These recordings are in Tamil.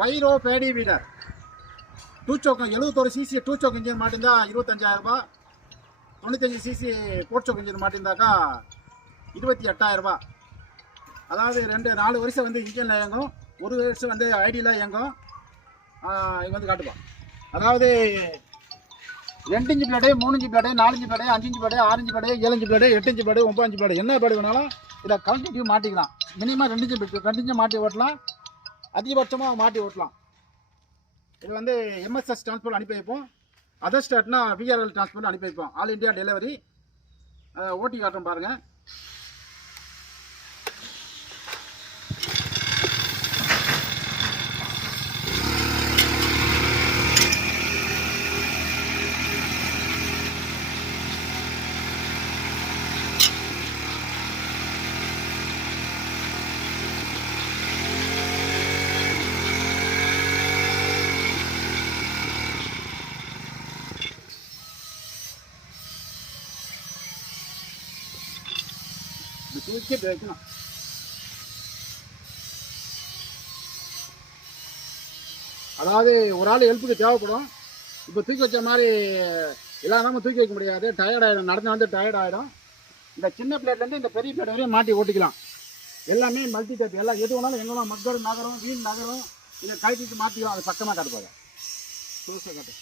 பைரோ பேடி weeder two stroke 71 cc two stroke engine மாட்டிருந்தா 25,000 ரூபாய். 95 சிசி ஃபோர் சோக் இன்ஜின் மாட்டிருந்தாக்கா 28,000 ரூபாய். அதாவது 4 வருஷம் வந்து இன்ஜினில் இயங்கும், 1 வருஷம் வந்து ஐடியில் இயங்கும். இது வந்து காட்டுப்பான். அதாவது 2 inch blade, 3 inch blade, 4 inch blade, 5 inch blade, 6 inch blade, 7 inch blade, 8 inch blade, 9 inch blade, என்ன பிளேடு வேணாலும் இதில் கலெக்டிவ் மாட்டிக்கலாம். மினிமம் 2 இன்ச்சு மாட்டி ஓட்டலாம், அதிகபட்சமாக மாட்டி ஓட்டலாம். இது வந்து எம்எஸ்எஸ் டிரான்ஸ்போர்ட் அனுப்பி வைப்போம். அதர் ஸ்டேட்னா விஆர்எல் டிரான்ஸ்போர்ட் அனுப்பி வைப்போம். All India delivery. ஓட்டி காட்டுறோம் பாருங்கள். தூக்கி வைக்கணும். அதாவது ஒரு ஆள் ஹெல்ப்புக்கு தேவைப்படும். இப்போ தூக்கி வச்ச மாதிரி எல்லாமே தூக்கி வைக்க முடியாது, டயர்ட் ஆகிடும், நடந்து வந்து டயர்ட் ஆகிடும். இந்த சின்ன பிளேட்லேருந்து இந்த பெரிய பிளேட் வரையும் மாட்டி ஓட்டிக்கலாம். எல்லாமே மல்டி டைப், எல்லாம் எது வேணாலும் எங்கே மக்கள் நகரம் வீண் நகரம் இதை கழட்டிட்டு மாற்றிக்கலாம். அது பக்கமாக காட்டுப்பாங்க. புதுசாக காட்டு.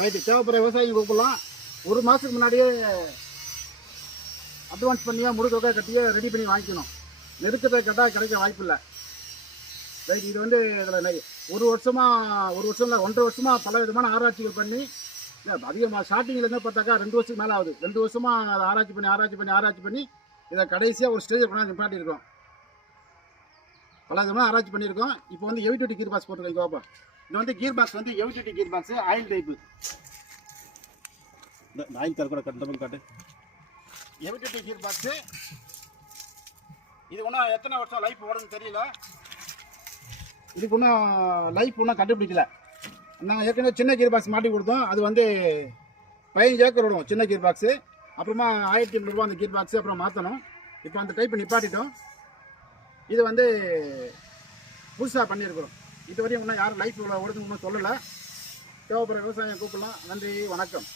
ரைட்டு. தேவைப்படுற விவசாயிங்க கூப்பிடலாம். 1 மாதத்துக்கு முன்னாடியே அட்வான்ஸ் பண்ணியா முழுக்க கட்டியே ரெடி பண்ணி வாங்கிக்கணும். நெருக்கத்தை கட்டால் கிடைக்க வாய்ப்பு இல்லை. ரைட். இது வந்து இதில் 1 வருஷம் இல்லை 1.5 வருஷமாக பல விதமான ஆராய்ச்சிகள் பண்ணி அதிகமாக ஸ்டார்டிங்லேருந்து பார்த்தாக்கா 2 வருஷத்துக்கு மேலே ஆகுது. 2 வருஷமாக அதை ஆராய்ச்சி பண்ணி இதை கடைசியாக ஒரு ஸ்டேஜ் கொண்டாந்து நிப்பாட்டியிருக்கோம். பல விதமாக ஆராய்ச்சி பண்ணியிருக்கோம். இப்போ வந்து ஹெவி டியூட்டி கீர் பாக்ஸ் போட்டுருக்கோம். பாப்பா, இது வந்து கீர் பாக்ஸ் வந்து heavy duty gear box, oil type. Oil car கூட காட்டு. Heavy duty gear box. இது ஒன்றும் எத்தனை வருஷம் லைஃப் ஓடுன்னு தெரியல. இதுக்கு ஒன்றும் லைஃப் ஒன்றும் கண்டுபிடிக்கல. நாங்கள் ஏற்கனவே சின்ன கீர் பாக்ஸ் மாட்டி கொடுத்தோம். அது வந்து 15 ஏக்கர் விடும் சின்ன கீர் பாக்ஸு. அப்புறமா 1,800 ரூபா அந்த கீர் பாக்ஸு அப்புறம் மாற்றணும். இப்போ அந்த டைப் நிப்பாட்டிட்டோம். இது வந்து புதுசாக பண்ணியிருக்கிறோம். இதுவரையும் இன்னும் யாரும் லைஃப் ஓடுறதுன்னு ஒன்றும் சொல்லலை. தேவைப்படுற விவசாயம் கூப்பிடலாம். நன்றி, வணக்கம்.